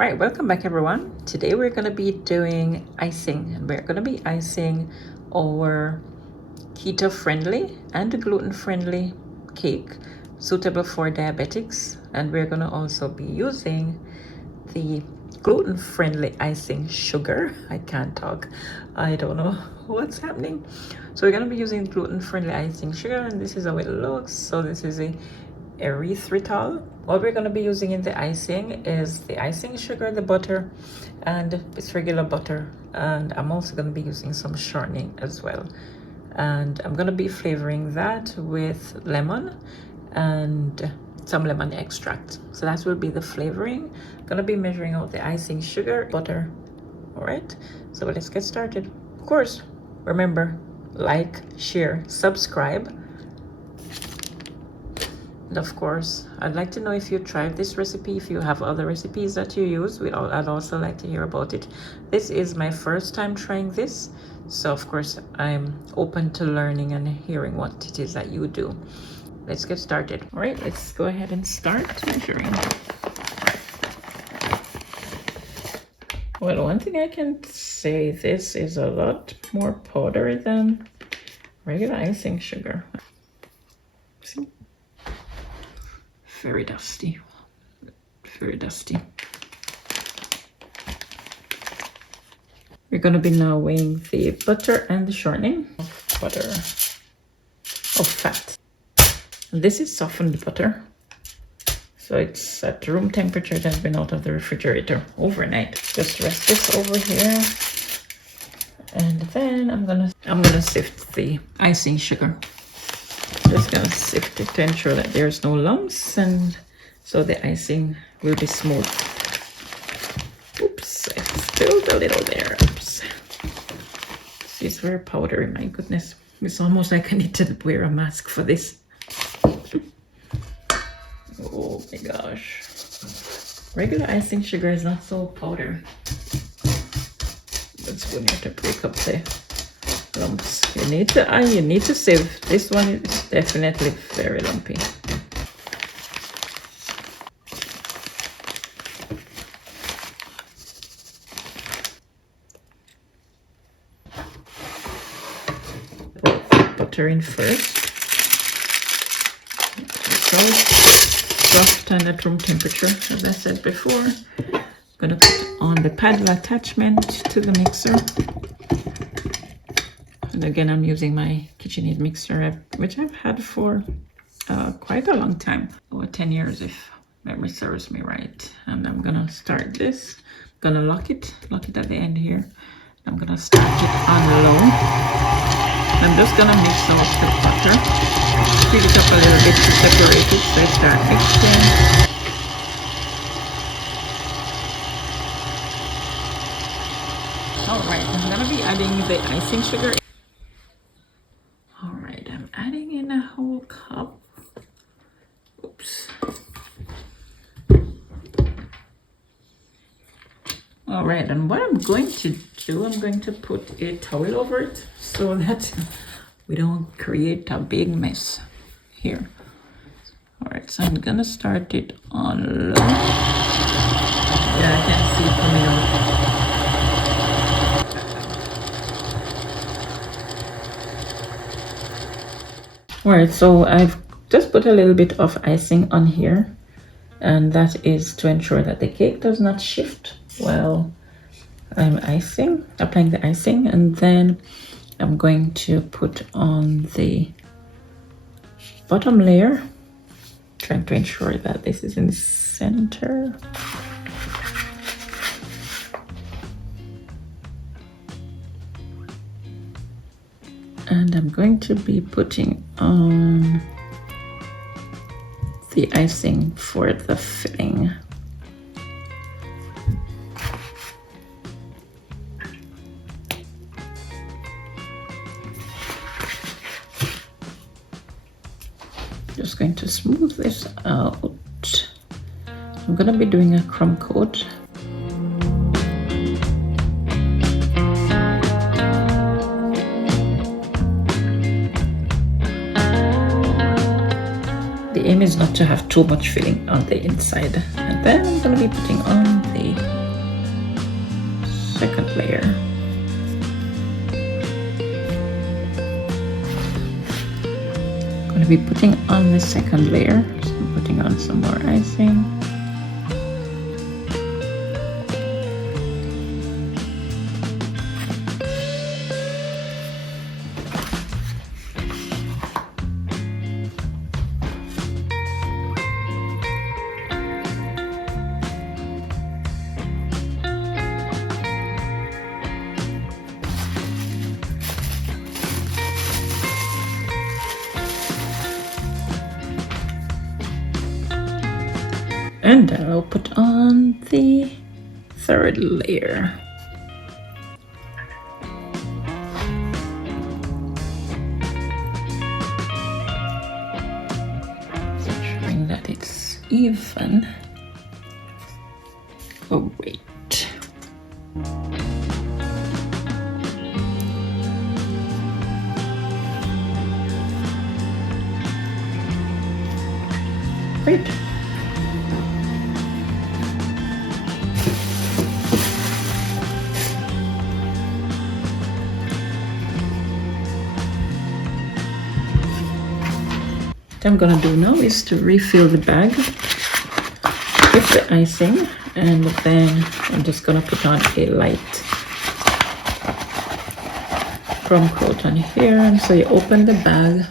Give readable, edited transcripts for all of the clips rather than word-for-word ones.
Right, welcome back everyone. Today we're going to be doing icing, and we're going to be icing our keto friendly and gluten friendly cake suitable for diabetics, and we're going to also be using the gluten friendly icing sugar. I can't talk, I don't know what's happening. So we're going to be using gluten friendly icing sugar, and this is how it looks. So this is a erythritol. What we're going to be using in the icing is the icing sugar, the butter, and it's regular butter, and I'm also going to be using some shortening as well, and I'm going to be flavoring that with lemon and some lemon extract. So that will be the flavoring. I'm going to be measuring out the icing sugar, butter. All right, so let's get started. Of course, remember, like, share, subscribe. And of course, I'd like to know if you tried this recipe, if you have other recipes that you use. I'd also like to hear about it. This is my first time trying this, so of course I'm open to learning and hearing what it is that you do. Let's get started. All right, let's go ahead and start measuring. Well, one thing I can say, this is a lot more powdery than regular icing sugar. See? Very dusty, very dusty. We're going to be now weighing the butter and the shortening of butter, of fat. And this is softened butter, so it's at room temperature. It has been out of the refrigerator overnight. Just rest this over here, and then I'm gonna sift the icing sugar. Just gonna sift it to ensure that there's no lumps, and so the icing will be smooth. Oops, I spilled a little there. Oops. This is very powdery, my goodness. It's almost like I need to wear a mask for this. Oh my gosh. Regular icing sugar is not so powdery. That's when you have to break up the lumps. You need to sieve. This one is definitely very lumpy. Put butter in first. It's all soft and at room temperature, as I said before. I'm gonna put on the paddle attachment to the mixer. And again, I'm using my KitchenAid mixer, which I've had for quite a long time, over 10 years if memory serves me right. And I'm gonna start this. I'm gonna lock it at the end here. I'm gonna start it on low. I'm just gonna mix out the butter, speed it up a little bit to separate it. So I start mixing. All right, I'm gonna be adding the icing sugar. I'm adding in a whole cup. Oops. All right, and what I'm going to do, I'm going to put a towel over it so that we don't create a big mess here. All right, so I'm gonna start it on low. Yeah, I can see it coming out. All right, so I've just put a little bit of icing on here, and that is to ensure that the cake does not shift while I'm applying the icing. And then I'm going to put on the bottom layer, trying to ensure that this is in the center. And I'm going to be putting on the icing for the filling. Just going to smooth this out. I'm going to be doing a crumb coat. The aim is not to have too much filling on the inside. And then I'm going to be putting on the be putting on the second layer. So I'm putting on some more icing. And I'll put on the third layer. Ensuring that it's even. Oh, wait. Great. What I'm gonna do now is to refill the bag with the icing, and then I'm just gonna put on a light crumb coat on here. And so you open the bag,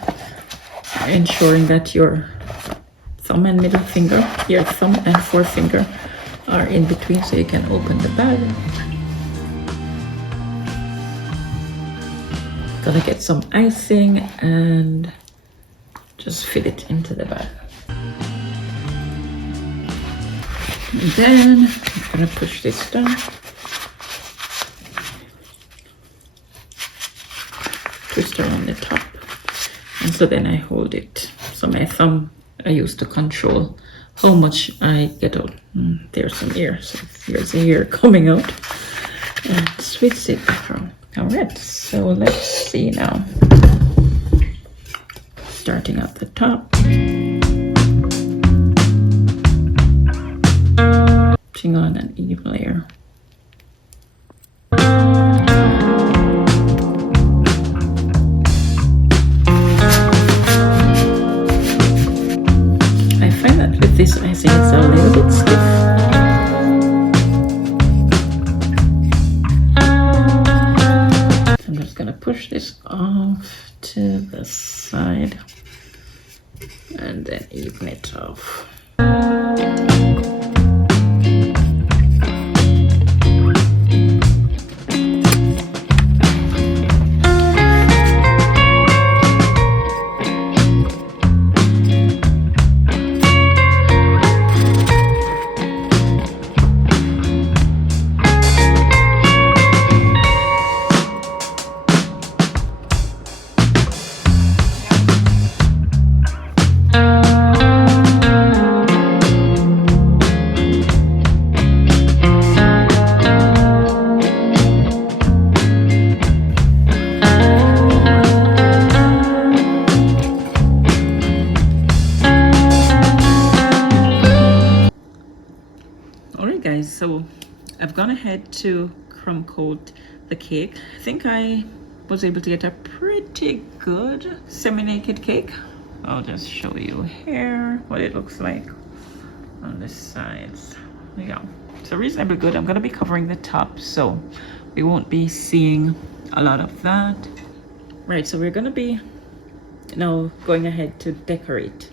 ensuring that your thumb and middle finger, your thumb and forefinger are in between, so you can open the bag. Gonna get some icing and just fit it into the bag. And then I'm gonna push this down. Twist around the top. And so then I hold it. So my thumb I use to control how much I get out. There's some air, so there's the air coming out. And switch it from. Alright, so let's see now. Starting at the top. Putting on an even layer. I find that with this icing it's a little bit stiff. I'm just gonna push this off to the side and then even it off. Alright guys, so I've gone ahead to crumb coat the cake. I think I was able to get a pretty good semi-naked cake. I'll just show you here what it looks like on the sides. Yeah, so reasonably good. I'm gonna be covering the top, so we won't be seeing a lot of that. Right, so we're gonna be now going ahead to decorate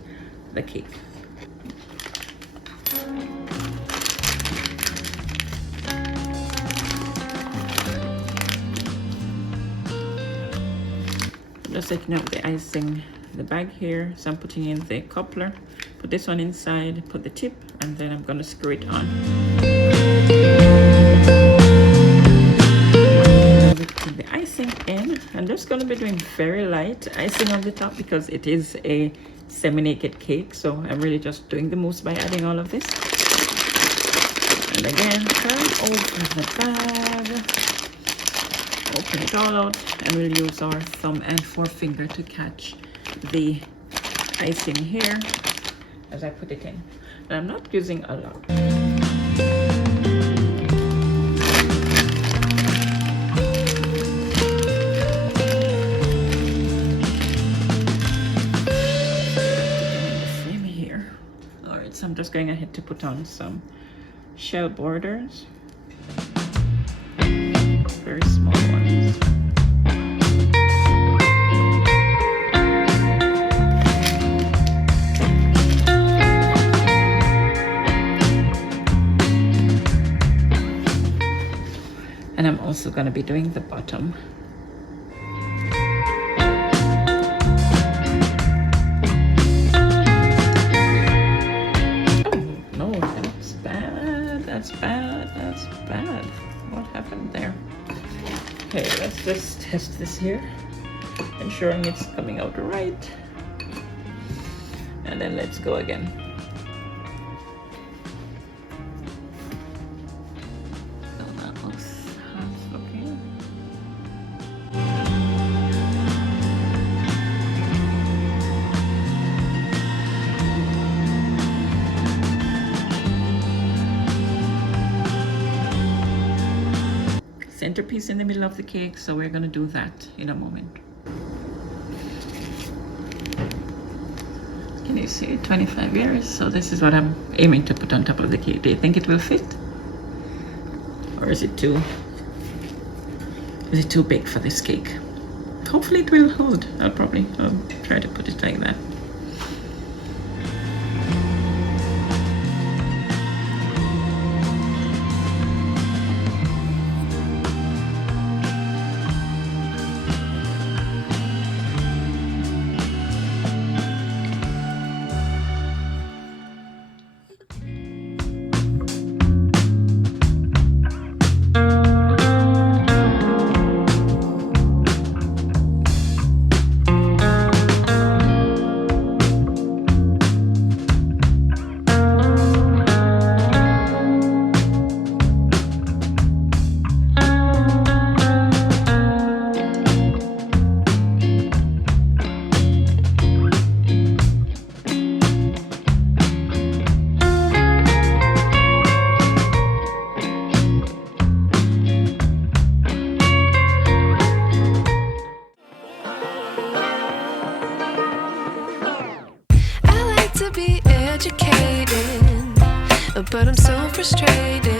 the cake. Just taking out the icing in the bag here, so I'm putting in the coupler, put this one inside, put the tip, and then I'm going to screw it on. Put the icing in. I'm just going to be doing very light icing on the top because it is a semi-naked cake, so I'm really just doing the most by adding all of this. And again, turn over the bag. Open it all out, and we'll use our thumb and forefinger to catch the icing here as I put it in. And I'm not using a lot. just going ahead to put on some shell borders, very small ones. And I'm also going to be doing the bottom. Oh no, that's bad, that's bad, that's bad. What happened there? Okay, let's just test this here, ensuring it's coming out right. And then let's go again. Centerpiece in the middle of the cake, so we're going to do that in a moment. Can you see 25 years? So this is what I'm aiming to put on top of the cake. Do you think it will fit? Or is it too big for this cake? Hopefully it will hold. I'll try to put it like that. But I'm so frustrated.